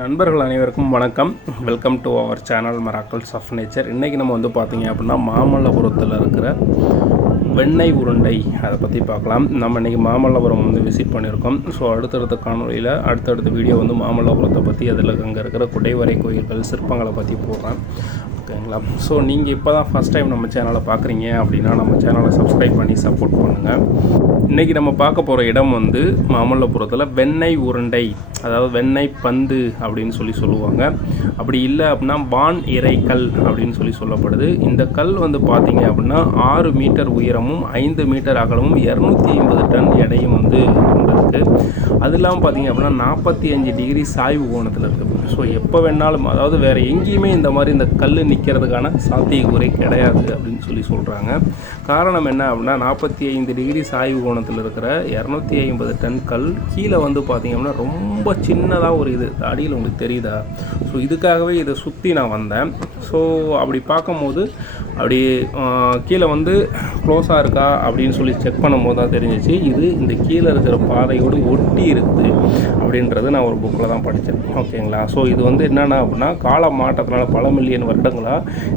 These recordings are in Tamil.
நண்பர்கள் அனைவருக்கும் வணக்கம். Welcome to our channel miracles of nature. இன்றைக்கி நம்ம வந்து பார்த்திங்க அப்படின்னா மாமல்லபுரத்தில் இருக்கிற வெண்ணெய் உருண்டை அதை பற்றி பார்க்கலாம். நம்ம இன்றைக்கி மாமல்லபுரம் வந்து விசிட் பண்ணியிருக்கோம். ஸோ அடுத்தடுத்த காணொலியில் அடுத்தடுத்த வீடியோ வந்து மாமல்லபுரத்தை பற்றி அதில் அங்கே இருக்கிற குடைவரை கோயில்கள் சிற்பங்களை பற்றி போடுறேன். ஓகேங்களா? ஸோ நீங்கள் இப்போ தான் ஃபஸ்ட் டைம் நம்ம சேனலை பார்க்குறீங்க அப்படின்னா நம்ம சேனலை சப்ஸ்கிரைப் பண்ணி சப்போர்ட் பண்ணுங்கள். இன்றைக்கி நம்ம பார்க்க போகிற இடம் வந்து மாமல்லபுரத்தில் வெண்ணெய் உருண்டை, அதாவது வெண்ணெய் பந்து அப்படின்னு சொல்லுவாங்க. அப்படி இல்லை அப்படின்னா வான் இறைக்கல் அப்படின்னு சொல்லப்படுது. இந்த கல் வந்து பார்த்திங்க அப்படின்னா 6 மீட்டர் உயரமும் 5 மீட்டர் அகலமும் 250 டன் எடையும் வந்து கொண்டிருக்கு. அது இல்லாமல் பார்த்திங்க அப்படின்னா 45 டிகிரி சாய்வு கோணத்தில் இருக்குது. ஸோ எப்போ வேணாலும், அதாவது வேறு எங்கேயுமே இந்த மாதிரி இந்த கல் நிற்கிறதுக்கான சாத்தியக்கூறை கிடையாது அப்படின்னு சொல்கிறாங்க. காரணம் என்ன அப்படின்னா 45 டிகிரி சாய்வு கோணத்தில் இருக்கிற 250 டன் கல் கீழே வந்து பார்த்திங்க அப்படின்னா ரொம்ப சின்னதாக ஒரு இது அடியில் உங்களுக்கு தெரியுதா? ஸோ இதுக்காகவே இதை சுற்றி நான் வந்தேன். ஸோ அப்படி பார்க்கும்போது அப்படி கீழே வந்து க்ளோஸாக இருக்கா அப்படின்னு செக் பண்ணும்போது தான் தெரிஞ்சிச்சு இது இந்த கீழே இருக்கிற பாறையோடு ஒட்டி இருக்குது அப்படின்றது நான் ஒரு புக்கில் தான் படித்தேன். ஓகேங்களா? ஸோ இது வந்து என்னென்னா அப்படின்னா கால மாற்றத்தினால பல மில்லியன் வருடங்களாக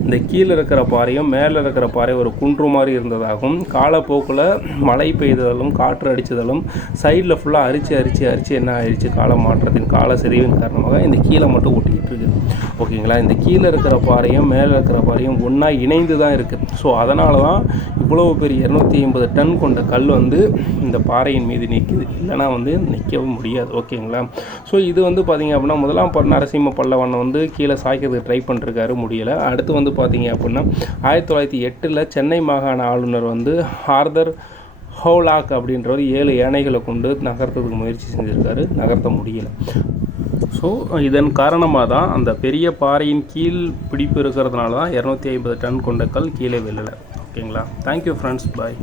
இந்த கீழே இருக்கிற பாறையும் மேலே இருக்கிற பாறை ஒரு குன்று மாதிரி இருந்ததாகவும், காலப்போக்கில் மழை பெய்தலும் காற்று அடித்ததாலும் சைடில் ஃபுல்லாக அரிச்சு என்ன ஆயிடுச்சு, கால மாற்றத்தின் கால செறிவின் காரணமாக இந்த கீழே மட்டும் ஒட்டிக்கிட்டு இருக்குது. ஓகேங்களா? இந்த கீழே இருக்கிற பாறையும் மேலே இருக்கிற பாறையும் ஒன்றா இணைந்து தான் இருக்குது. ஸோ அதனால தான் இவ்வளோ பெரிய 250 டன் கொண்ட கல் வந்து இந்த பாறையின் மீது நிற்குது. இல்லைனா வந்து நிற்கவும் முடியாது. ஓகேங்களா? ஸோ இது வந்து பார்த்திங்க அப்படின்னா முதலாம் நரசிம்ம பல்லவன் வந்து கீழே சாய்க்கிறதுக்கு ட்ரை பண்ணிருக்காரு, முடியலை. அடுத்து வந்து பார்த்திங்க அப்படின்னா 1908 சென்னை மாகாண ஆளுநர் வந்து ஆர்தர் ஹோலாக் அப்படின்றவர் 7 யானைகளை கொண்டு நகர்த்ததுக்கு முயற்சி செஞ்சுருக்காரு, நகர்த்த முடியலை. ஸோ இதன் காரணமாக தான் அந்த பெரிய பாறையின் கீழ் பிடிப்பு இருக்கிறதுனால தான் 250 டன் கொண்ட கல் கீழே விழலை. ஓகேங்களா? தேங்க்யூ ஃப்ரெண்ட்ஸ், பாய்.